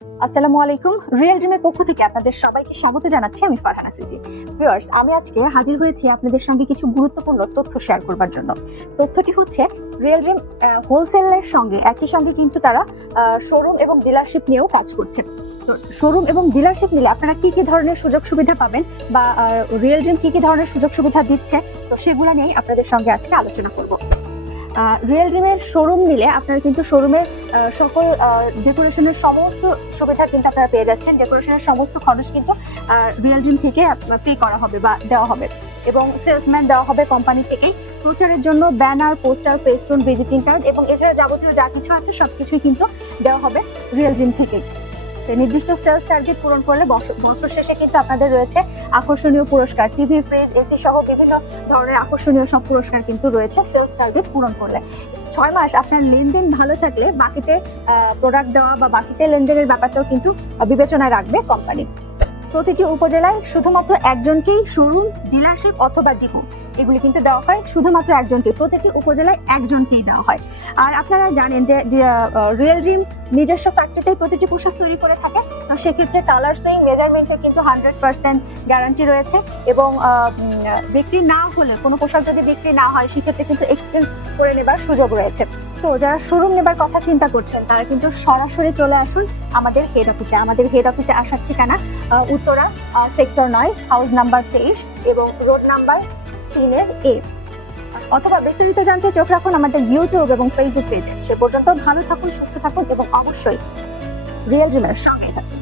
আসসালামু আলাইকুম। রিয়েল ড্রিমের পক্ষ থেকে আপনাদের সবাইকে স্বাগত জানাচ্ছি। আমি ফারহানা সুইটি। ভিউয়ার্স, আমি আজকে হাজির হয়েছি আপনাদের সঙ্গে কিছু গুরুত্বপূর্ণ তথ্য শেয়ার করবার জন্য। তথ্যটি হচ্ছে রিয়েল ড্রিম হোলসেলের সঙ্গে একই সঙ্গে কিন্তু তারা শোরুম এবং ডিলারশিপ নিয়েও কাজ করছে। তো শোরুম এবং ডিলারশিপ নিলে আপনারা কি কি ধরনের সুযোগ সুবিধা পাবেন বা রিয়েল ড্রিম কি কি ধরনের সুযোগ সুবিধা দিচ্ছে, তো সেগুলো নিয়েই আপনাদের সঙ্গে আজকে আলোচনা করব। রিয়েল ড্রিমের শোরুম নিলে আপনারা কিন্তু শোরুমের সকল ডেকোরেশনের সমস্ত সুবিধা কিন্তু আপনারা পেয়ে যাচ্ছেন। ডেকোরেশনের সমস্ত খরচ কিন্তু রিয়েল ড্রিম থেকে পে করা হবে বা দেওয়া হবে, এবং সেলসম্যান দেওয়া হবে কোম্পানি থেকেই। প্রচারের জন্য ব্যানার, পোস্টার, পেস্টুন, ভিজিটিং কার্ড এবং এছাড়া যাবতীয় যা কিছু আছে সবকিছুই কিন্তু দেওয়া হবে রিয়েল ড্রিম থেকেই। নির্দিষ্ট সেলস টার্গেট পূরণ করলে বছর শেষে কিন্তু আপনাদের রয়েছে আকর্ষণীয় পুরস্কার, টিভি, ফ্রিজ, এসি সহ বিভিন্ন ধরনের আকর্ষণীয় সব পুরস্কার কিন্তু রয়েছে সেলস টার্গেট পূরণ করলে। 6 মাস আপনার লেনদেন ভালো থাকলে বাকিতে প্রোডাক্ট দেওয়া বা বাকিতে লেনদেনের ব্যাপারটাও কিন্তু বিবেচনায় রাখবে কোম্পানি। প্রতিটি উপজেলায় শুধুমাত্র একজনকেই শোরুম, ডিলারশিপ অথবা ডিপো এগুলি কিন্তু দেওয়া হয়, শুধুমাত্র একজনকে, প্রতিটি উপজেলায় একজনকেই দেওয়া হয়। আর আপনারা জানেন যে রিয়েল ড্রিম নিজস্ব ফ্যাক্টরিতেই প্রতিটি পোশাক তৈরি করে থাকে। সেক্ষেত্রে কালার সুইং, মেজারমেন্টের কিন্তু 100% গ্যারান্টি রয়েছে, এবং বিক্রি না হলে, কোনো পোশাক যদি বিক্রি না হয় সেক্ষেত্রে কিন্তু এক্সচেঞ্জ করে নেবার সুযোগ রয়েছে। তো যারা শোরুম নেবার কথা চিন্তা করছেন তারা কিন্তু সরাসরি চলে আসুন আমাদের হেড অফিসে। আমাদের হেড অফিসে আসার ঠিকানা উত্তরা, সেক্টর 9, হাউস নাম্বার 23 এবং রোড নাম্বার 3A। অথবা বিস্তারিত জানতে চোখ রাখুন আমাদের ইউটিউব এবং ফেসবুক পেজে। সে পর্যন্ত ভালো থাকুন, সুস্থ থাকুন এবং অবশ্যই রিয়েল ড্রিমের সঙ্গে থাকুন।